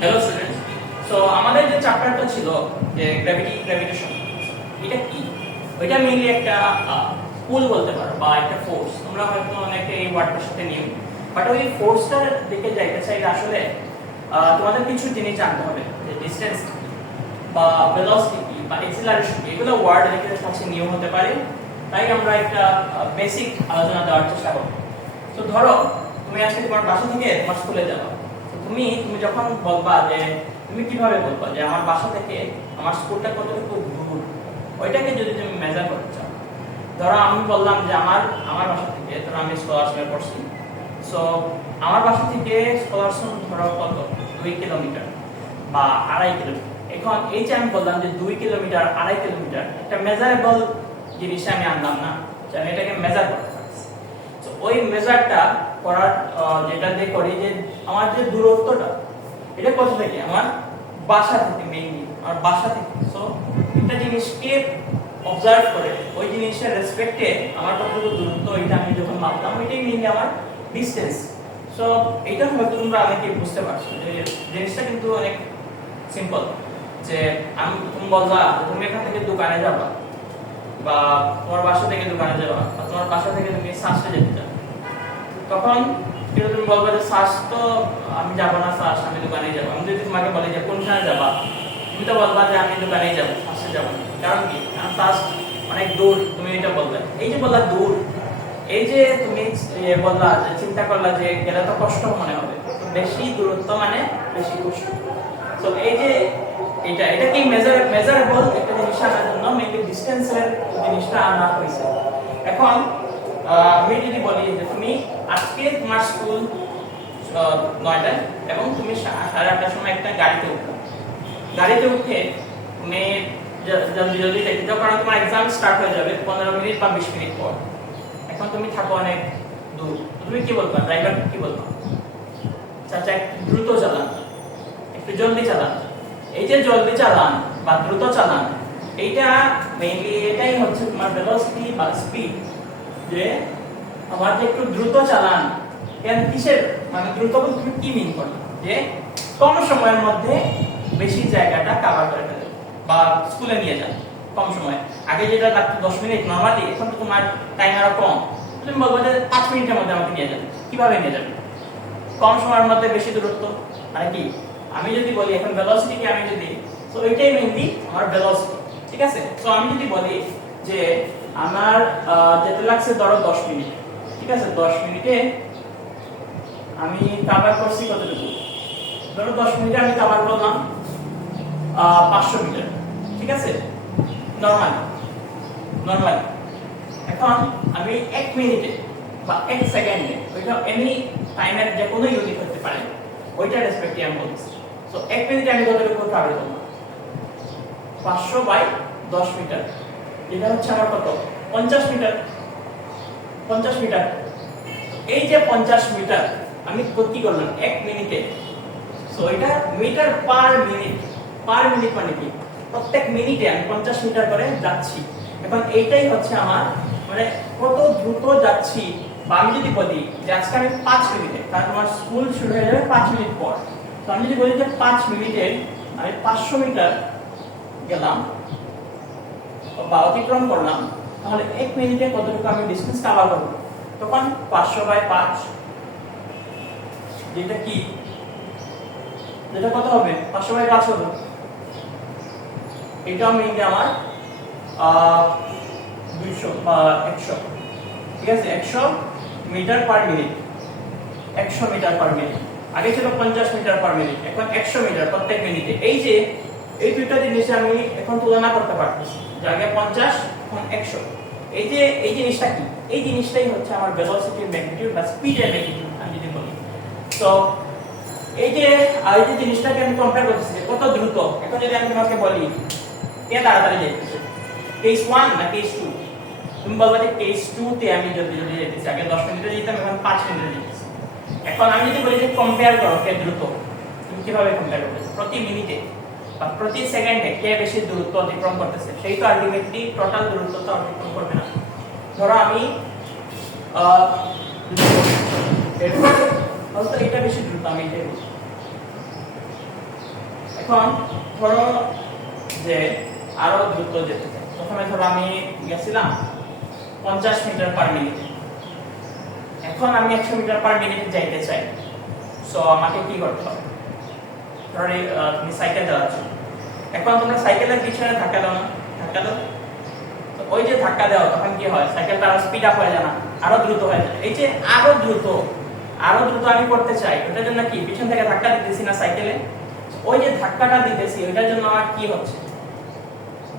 Hello students, so আমাদের যে চ্যাপ্টারটা ছিল যে গ্র্যাভিটেশন, এটা কি? ওইটা মেইনলি একটা পুল বলতে পারো বা একটা ফোর্স। তোমরা হয়তো অনেকে এই ওয়ার্ডটার সাথে নিউ, বাট ওই ফোর্সটার দিকে যাইতে চাইলে আসলে তোমাদের কিছু জিনিস জানতে হবে, যে ডিসটেন্স বা ভেলোসিটি বা এক্সিলারেশন, এগুলো ওয়ার্ড অনেকের কাছে নিউ হতে পারে। তাই আমরা একটা বেসিক আলোচনা দেওয়ার চেষ্টা করব। তো ধরো তুমি আজকে তোমার বাসা থেকে তোমার স্কুলে যাবে, তুমি যখন বলবা যে তুমি কিভাবে বলবা যে আমার বাসা থেকে আমার স্কুলটা কতটুকু দূর, ওইটাকে যদি তুমি মেজার করতে চাও, ধরো আমি বললাম যে আমার বাসা থেকে, ধরো আমি স্কলারশিপে পড়ছি, সো আমার বাসা থেকে স্কলারশিপ ধরো কত 2 কিলোমিটার বা 2.5 কিলোমিটার। এখন এই যে আমি বললাম যে 2 কিলোমিটার 2.5 কিলোমিটার একটা মেজারেবল জিনিস আমি আনলাম না, যে আমি এটাকে মেজার করতে পারছি। তো ওই মেজারটা করার যেটা দিয়ে করি যে আমার যে দূরত্বটা, এটা কোথা থেকে, আমার বাসা থেকে, মেইনলি আমার বাসা থেকে। সো একটা জিনিসকে অবজার্ভ করে ওই জিনিসের রেসপেক্টে আমার কতটুকু দূরত্ব, এটা আমি যখন মাপলাম, এটাই মেইনলি আমার ডিসটেন্স। সো এটা হয়তো তোমরা অনেকে বুঝতে পারছো যে জিনিসটা কিন্তু অনেক সিম্পল। যে তুমি বলবা তুমি এখান থেকে দোকানে যাবা, বা তোমার বাসা থেকে দোকানে যাবা, বা তোমার বাসা থেকে তুমি সাসে যেতে চাও, তখন কিন্তু তুমি বলবা যে সাস তো আমি যাবো না, সাস আমি দোকানে যাবো। আমি যদি তোমাকে বলি যে কোনখানে যাবা, তুমি তো বলবা যে আমি দোকানেই যাবো, সাসে যাবো না। কারণ কি? কারণ সাস অনেক দূর, তুমি এটা বলবে। এই যে বললা দূর, এই যে তুমি বললা যে চিন্তা করলা যে গেলে তো কষ্ট মনে হবে, বেশি দূরত্ব মানে বেশি কষ্ট। তো এই যে এটাকে মেজারেবল একটা জিনিস আনার জন্য মেইনলি ডিসটেন্সের জিনিসটা আনা হয়েছে। এখন আমি যদি বলি যে তুমি আজকে তোমার স্কুল 9টায় এবং তুমি 8:30টার সময় একটা গাড়িতে উঠে তুমি জলদি দেখতে যাও, কারণ তোমার এক্সাম স্টার্ট হয়ে যাবে 15 মিনিট বা 20 মিনিট পর। এখন তুমি থাকো অনেক দূর, তুমি কি বলবা? ড্রাইভার কি বলবা? চাচা একটু দ্রুত চালান, একটু জলদি চালান। এই যে জলদি চালান বা দ্রুত চালান, এইটা মেইনলি এটাই হচ্ছে তোমার ভেলোসিটি বা স্পিড। যে আমার যে একটু দ্রুত চালান, কেন কিসের মানে দ্রুত বলতে তুমি কি মিন করো? যে কম সময়ের মধ্যে বেশি জায়গাটা কভার করে ফেলে বা স্কুলে নিয়ে যান কম সময়ে। আগে যেটা লাগতো 10 মিনিট নরমালি, এখন তো তোমার টাইম আরো কম। তুমি বলবো যে 5 মিনিটের মধ্যে আমাকে নিয়ে যাবে। কিভাবে নিয়ে যাবে? কম সময়ের মধ্যে বেশি দূরত্ব মানে কি? আমি যদি বলি এখন ভেলোসিটি কি, আমি যদি, সো এটাই মেইনলি আমার ভেলোসিটি। ঠিক আছে? সো আমি যদি বলি যে আমার যেতে লাগছে ধরো 10 মিনিট, ঠিক আছে, 10 মিনিটে আমি কভার করছি কতটুকু? ধরো 10 মিনিটে আমি কভার করলাম 500 মিটার। ঠিক আছে, নরমালি। এখন আমি 1 মিনিটে বা 1 সেকেন্ডে, ওইটা এনি টাইমের যে কোনো ইউনিট হতে পারে, ওইটা রেসপেক্টে আমি বলছি। সো 1 মিনিটে আমি কতটুকু কভার করলাম? 500/10 মিটার, এটা হচ্ছে আমার কত? 50 মিটার। 50 মিটার, এই যে 50 মিটার আমি কি করলাম 1 মিনিটে। সো এটা মিটার পার মিনিট মানে কি? প্রত্যেক মিনিটে আমি 50 মিটার করে যাচ্ছি। এখন এইটাই হচ্ছে আমার মানে কত দ্রুত যাচ্ছি। বা আমি যদি বলি যে আজকে আমি 5 মিনিটে, কারণ আমার স্কুল শুরু হয়ে যাবে 5 মিনিট পর, তো আমি যদি বলি যে 5 মিনিটে আমি 500 মিটার গেলাম বা অতিক্রম করলাম, তাহলে 1 মিনিটে কতটুকু আমি ডিসটেন্স কভার করব? তখন 500/5, যেটা কি, যেটা কত হবে? 500/5 হবে। এটাও মেইনলি আমার 200 বা 100। ঠিক আছে, 100 metre per minute. 100 metre per minute, আগে ছিল 50 মিটার পার মিনিট, এখন 100 মিটার প্রত্যেক মিনিটে। এই যে এই দুইটা জিনিস আমি এখন তুলনা করতে পারতেছি, যে আগে 50 এখন 100। এই জিনিসটা কি? এই জিনিসটাই হচ্ছে আমার ভেলোসিটির ম্যাগনিটিউড বা স্পিডের ম্যাগনিটিউড আমি যদি বলি। তো এই যে জিনিসটাকে আমি কম্পেয়ার করতেছি যে কত দ্রুত। এখন যদি আমি তোমাকে বলি কে তাড়াতাড়ি যাইতেছে, কেস 1 না কেস 2, তুমি বলবা যে কেস 2 তে আমি যদি যাইতেছি, আগে 10 মিনিটে যেতাম, এখন 5 মিনিটে যাইতেছি। এখন আমি যদি বলি যে কম্পেয়ার করো কে দ্রুত, তুমি কিভাবে কম্পেয়ার করবে? প্রতি মিনিটে বা প্রতি সেকেন্ডে কে বেশি দূরত্ব অতিক্রম করতেছে, সেই তো আলটিমেটলি টোটাল দূরত্বটা অতিক্রম করবে না। ধরো আমি এটা বেশি দ্রুত, আমি এটাই বলছি। এখন ধরো যে আরো দ্রুত যেতে চাই, প্রথমে ধরো আমি গেছিলাম 50 মিটার পার মিনিট, এখন আমি 100 মিটার পার মিনিটে যাইতে চাই। সো আমাকে কি করতে হবে? ধরো তুমি সাইকেল চালাচ্ছ, এখন তোমরা সাইকেলের পিছনে ধাক্কা দাও না, ধাক্কা দাও, তো ওই যে ধাক্কা দাও তখন কি হয়? সাইকেলটা আরো স্পিড আপ হয়ে যায় না, আরো দ্রুত হয়ে যায়। এই যে আরো দ্রুত আমি করতে চাই, ওটার জন্য কি পিছন থেকে ধাক্কা দিতেছি না সাইকেলে? ওই যে ধাক্কাটা দিতেছি ওইটার জন্য আমার কি হচ্ছে?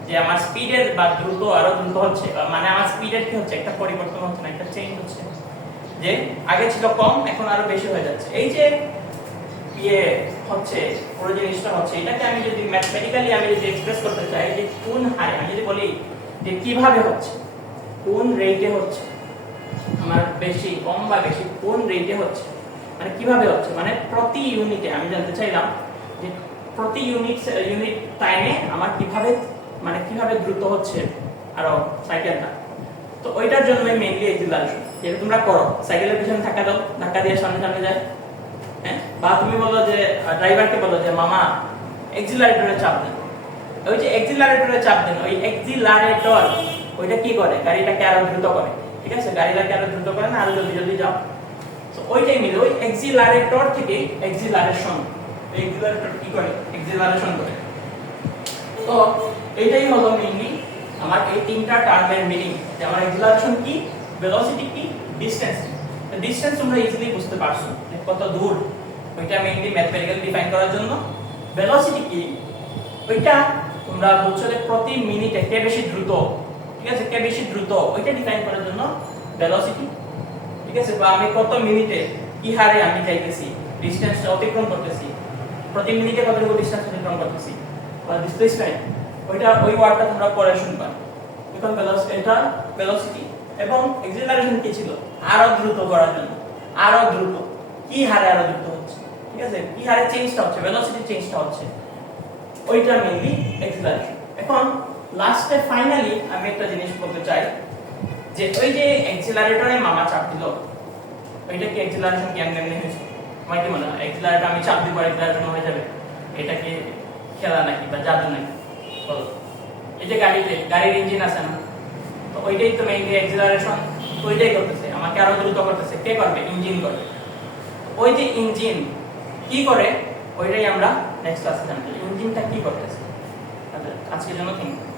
যে আমার স্পিডের বা দ্রুত আরো দ্রুত হচ্ছে, মানে আমার স্পিডের কি হচ্ছে? একটা পরিবর্তন হচ্ছে না, একটা চেঞ্জ হচ্ছে, যে আগে ছিল কম এখন আরো বেশি হয়ে যাচ্ছে। এই যে ইয়ে হচ্ছে, পুরো জিনিসটা হচ্ছে, এটাকে আমি যদি ম্যাথমেটিক্যালি আমি যদি এক্সপ্রেস করতে চাই যে কোন হারে, আমি যদি বলি যে কিভাবে হচ্ছে, কোন রেটে হচ্ছে, আমার বেশি কম বা বেশি কোন রেটে হচ্ছে, মানে কিভাবে হচ্ছে, মানে প্রতি ইউনিটে আমি জানতে চাইলাম যে প্রতি ইউনিট টাইমে আমার কিভাবে, মানে কিভাবে দ্রুত হচ্ছে আরো সাইকেলটা। তো ওইটার জন্য মেইনলি এক্সিলারেশন, যেটা তোমরা করো, সাইকেলের পিছনে ধাক্কা দাও, ধাক্কা দিয়ে সামনে সামনে যায়, হ্যাঁ, বা তুমি বলো যে ড্রাইভারকে বলো যে মামা এক্সিলারেটরে চাপ দেন, ওই যে এক্সিলারেটরে চাপ দেন, ওই এক্সিলারেটর ওইটা কি করে? গাড়িটাকে আরো দ্রুত করে, ঠিক আছে, গাড়িটাকে আরো দ্রুত করে না, আরো জলদি জলদি যাও। তো ওইটাই মিলে ওই এক্সিলারেটর থেকে এক্সিলারেশন, এক্সিলারেটর কি করে? এক্সিলারেশন করে। তো এটাই হলো মেইনলি আমার এই তিনটা টার্মের মিনিং, যে আমার এক্সিলারেশন কি, ভেলোসিটি কি, ডিসটেন্স কি। তো ডিসটেন্স তোমরা ইজিলি বুঝতে পারছো যে কত দূর, ওইটা মেইনলি ম্যাথমেটিক্যালি ডিফাইন করার জন্য। ভেলোসিটি কি, ওইটা তোমরা বুঝছো যে প্রতি মিনিটে কে বেশি দ্রুত, ঠিক আছে, কে বেশি দ্রুত, ওইটা ডিফাইন করার জন্য ভেলোসিটি, ঠিক আছে, বা আমি কত মিনিটে কি হারে আমি যাইতেছি, ডিসটেন্সটা অতিক্রম করতেছি, প্রতি মিনিটে কতটুকু ডিসটেন্স অতিক্রম করতেছি, বা ডিসপ্লেসমেন্ট, ওইটা ওই ওয়ার্ডটা তোমরা পরে শুনবা। এখন এটা ভেলোসিটি এবং এক্সিলারেশন কি ছিল? আরো দ্রুত করার জন্য, আরো দ্রুত, কি হারে আরো দ্রুত হচ্ছে, ঠিক আছে, কি হারে চেঞ্জটা হচ্ছে, ভেলোসিটি চেঞ্জটা হচ্ছে, ওইটা মেইনলি এক্সিলারেশন। এখন লাস্টে ফাইনালি আমি একটা জিনিস বলতে চাই যে ওই যে এক্সিলারেটরে মামা চাপ দিল, ওইটা কি এক্সিলারেশন কি এমনি হয়েছে? আমার কি মনে হয় এক্সিলারেটর আমি চাপ দিব এক্সিলারেশন হয়ে যাবে? এটা কি খেলা নাকি বা জাদু নাকি? বলো, এই যে গাড়ির ইঞ্জিন আছে না, তো ওইটাই তো মেইনলি এক্সিলারেশন, ওইটাই করতেছে, আমাকে আরো দ্রুত করতেছে, কে করবে? ইঞ্জিন করবে। ওই যে ইঞ্জিন কি করে, ওইটাই আমরা নেক্সট ক্লাসে জানবো ইঞ্জিনটা কি করতেছে। আজকের জন্য থ্যাংক ইউ।